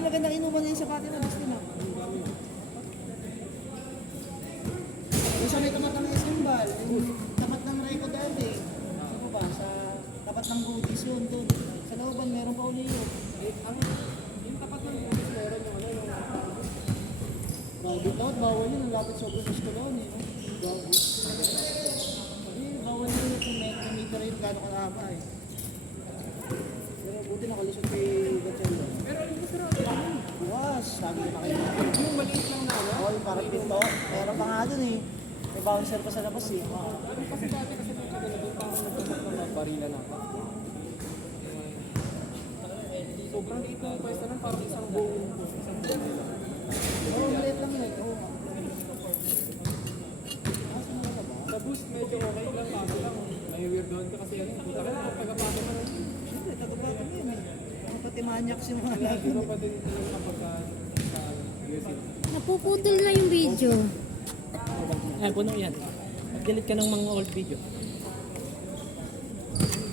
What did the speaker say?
yung magandang inuman ngayon sa Fatima, gusto na. Yung sa may tamat ng Isimbal, yung tamat ng Reco dati. Ano ba? Sa tapat ng Goodies yun doon. Sa looban, meron pa uli yun. Yung tapat ng Goodies, meron yung ano, Bawal bawal yun. Ang lapit sobrang sa Escalon eh. Bawal. Bawal yun kung may meter yun gano'ng kalaba eh. Pero buti nakalusot kay Gatchalo. pero yung masarap lang. Bukas, sabi ko na kayo. Yung maliit lang na ano. Oo, yung parang pinto. Meron pa nga dun eh. May bouncer pa sa labas eh. Ano kasi dati kasi nung kanila doon pa ako nagtasak ng mga barila natin. Sobrang liit ng pwesto nun, parang isang buong nila. Oo, maliit lang yun. Oo. Sa boost medyo okay lang, kaso lang may weird doon ka kasi ano, puta ka na, pagkapasok ka na. Siyempre, tagabagan yun eh. Mga pati maniacs yung mga Kaya natin. di ba pa din talaga kapag sa music. Napuputol na yung video. Ay, puno yan. Delete ka ng mga old video.